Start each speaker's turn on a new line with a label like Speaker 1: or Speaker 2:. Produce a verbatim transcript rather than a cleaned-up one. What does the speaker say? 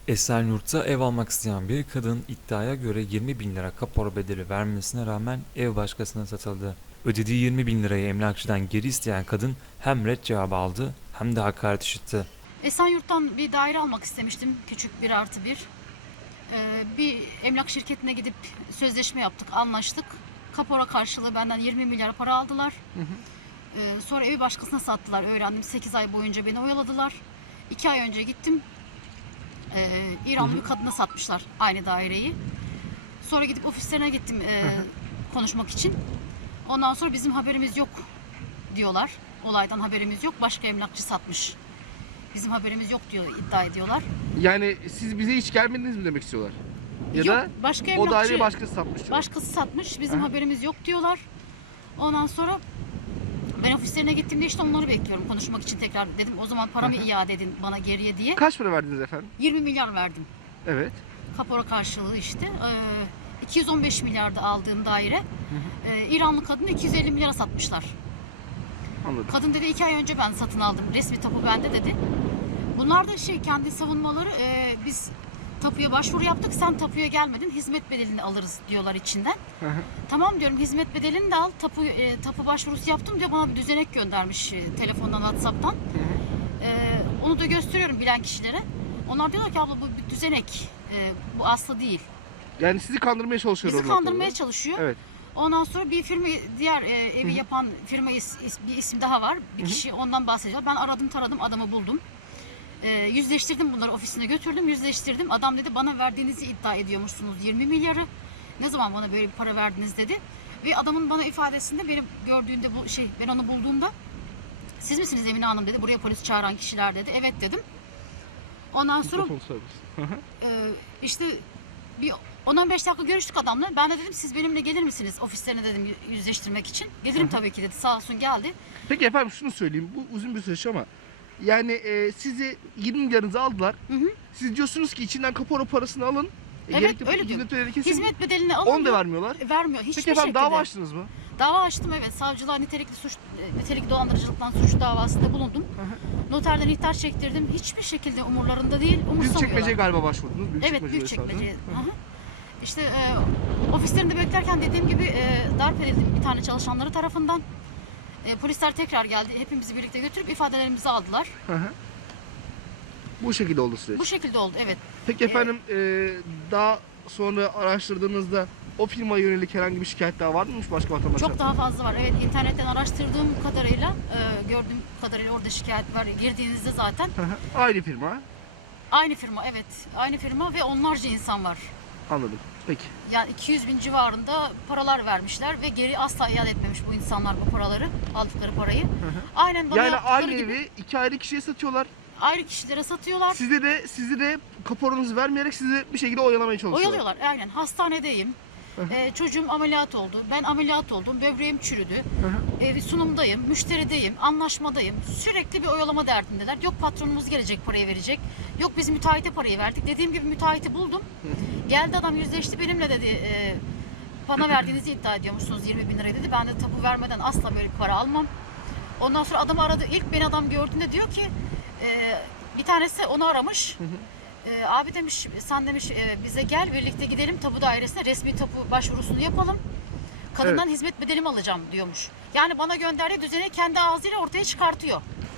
Speaker 1: Esenyurt'ta ev almak isteyen bir kadın iddiaya göre yirmi bin lira kapora bedeli vermesine rağmen ev başkasına satıldı. Ödediği yirmi bin lirayı emlakçıdan geri isteyen kadın hem ret cevabı aldı hem de hakaret işitti.
Speaker 2: Esenyurt'tan bir daire almak istemiştim. Küçük bir artı bir. Ee, bir emlak şirketine gidip sözleşme yaptık, anlaştık. Kapora karşılığı benden yirmi milyar para aldılar. Hı hı. Ee, sonra evi başkasına sattılar, öğrendim. sekiz ay boyunca beni oyaladılar. iki ay önce gittim. Ee, İranlı hı hı. bir kadına satmışlar aynı daireyi. Sonra gidip ofislerine gittim e, hı hı. konuşmak için. Ondan sonra bizim haberimiz yok diyorlar. Olaydan haberimiz yok. Başka emlakçı satmış. Bizim haberimiz yok diyor, iddia ediyorlar.
Speaker 3: Yani siz bize hiç gelmediniz mi demek istiyorlar? Ya
Speaker 2: yok,
Speaker 3: da
Speaker 2: başka
Speaker 3: o
Speaker 2: emlakçı,
Speaker 3: daireyi başkası satmış diyorlar.
Speaker 2: Başkası satmış. Bizim
Speaker 3: Aha.
Speaker 2: haberimiz yok diyorlar. Ondan sonra ben ofislerine gittiğimde işte onları bekliyorum konuşmak için tekrar. Dedim o zaman paramı
Speaker 3: Aha.
Speaker 2: iade edin bana geriye diye.
Speaker 3: Kaç para verdiniz efendim?
Speaker 2: yirmi milyar verdim.
Speaker 3: Evet.
Speaker 2: Kapora karşılığı işte. Ee, iki yüz on beş milyarda aldığım daire. Hı hı. Ee, İranlı kadını iki yüz elli milyara satmışlar.
Speaker 3: Anladım.
Speaker 2: Kadın dedi iki ay önce ben satın aldım. Resmi tapu bende dedi. Bunlar da şey kendi savunmaları, e, biz tapuya başvuru yaptık, sen tapuya gelmedin, hizmet bedelini alırız diyorlar içinden. Hı hı. Tamam diyorum, hizmet bedelini de al, tapu e, tapu başvurusu yaptım diyor, bana bir düzenek göndermiş e, telefondan, WhatsApp'tan. Hı hı. E, onu da gösteriyorum bilen kişilere. Onlar diyorlar ki abla bu bir düzenek, e, bu aslı değil.
Speaker 3: Yani sizi kandırmaya çalışıyor.
Speaker 2: Bizi kandırmaya çalışıyor.
Speaker 3: Evet.
Speaker 2: Ondan sonra bir firma, diğer e, evi Hı-hı. yapan firma is, is, bir isim daha var. Bir Hı-hı. kişi ondan bahsediyor. Ben aradım taradım, adamı buldum. E, yüzleştirdim, bunları ofisine götürdüm, yüzleştirdim. Adam dedi bana verdiğinizi iddia ediyormuşsunuz yirmi milyarı. Ne zaman bana böyle bir para verdiniz dedi. Ve adamın bana ifadesinde benim gördüğünde bu şey, ben onu bulduğumda siz misiniz Emine Hanım dedi. Buraya polis çağıran kişiler dedi. Evet dedim. Ondan sonra e, işte bir on on beş dakika görüştük adamla. Ben de dedim siz benimle gelir misiniz ofislerine dedim yüzleştirmek için. Gelirim tabii ki dedi. Sağ olsun geldi.
Speaker 3: Peki efendim şunu söyleyeyim. Bu uzun bir süreç ama yani e, sizi yirmi milyarınızı aldılar. Hı hı. Siz diyorsunuz ki içinden kapora parasını alın.
Speaker 2: E, evet öyle diyor.
Speaker 3: Hizmet,
Speaker 2: hizmet bedelini alın.
Speaker 3: Onu da vermiyorlar.
Speaker 2: E, vermiyor. Hiçbir
Speaker 3: Peki efendim
Speaker 2: şekilde.
Speaker 3: dava açtınız mı?
Speaker 2: Dava açtım evet. Savcılığa nitelikli suç, nitelikli dolandırıcılıktan suç davasında bulundum. Hı hı. Noterden ihtar çektirdim. Hiçbir şekilde umurlarında değil.
Speaker 3: Büyük çekmeceye galiba başvurdunuz. Büyük
Speaker 2: evet büyük çekmeceye. İşte e, ofislerinde beklerken dediğim gibi e, darp edildim bir tane çalışanları tarafından. E, polisler tekrar geldi. Hepimizi birlikte götürüp ifadelerimizi aldılar. Hı hı.
Speaker 3: Bu şekilde oldu süreç.
Speaker 2: Bu şekilde oldu evet.
Speaker 3: Peki efendim e, daha sonra araştırdığınızda o firmaya yönelik herhangi bir şikayet daha var mıymış başka vatandaşlar?
Speaker 2: Çok daha fazla var. Evet internetten araştırdığım kadarıyla, e, gördüğüm kadarıyla orada şikayet var. Girdiğinizde zaten.
Speaker 3: Hı hı. Aynı firma.
Speaker 2: Aynı firma evet. Aynı firma ve onlarca insan var.
Speaker 3: Anladım. Peki.
Speaker 2: Yani iki yüz bin civarında paralar vermişler ve geri asla iade etmemiş bu insanlar bu paraları, aldıkları parayı. Hı hı. Aynen bana
Speaker 3: yani aynı
Speaker 2: gibi,
Speaker 3: evi iki ayrı kişiye satıyorlar.
Speaker 2: Ayrı kişilere satıyorlar.
Speaker 3: Size de sizi de kaporanızı vermeyerek sizi bir şekilde oyalamaya çalışıyorlar.
Speaker 2: Oyalıyorlar aynen. Hastanedeyim. Ee, çocuğum ameliyat oldu. Ben ameliyat oldum. Böbreğim çürüdü. Ee, sunumdayım, müşterideyim, anlaşmadayım. Sürekli bir oyalama derdindeler. Yok patronumuz gelecek parayı verecek. Yok biz müteahhite parayı verdik. Dediğim gibi müteahhiti buldum. Geldi adam yüzleşti benimle dedi. E, bana verdiğinizi iddia ediyormuşsunuz yirmi bin lirayı dedi. Ben de tapu vermeden asla böyle bir para almam. Ondan sonra adam aradı. İlk beni adam gördüğünde diyor ki e, bir tanesi onu aramış. E, abi demiş sen demiş e, bize gel birlikte gidelim tapu dairesine resmi tapu başvurusunu yapalım. Kadından evet. hizmet bedelimi alacağım diyormuş. Yani bana gönderdiği düzeni kendi ağzıyla ortaya çıkartıyor.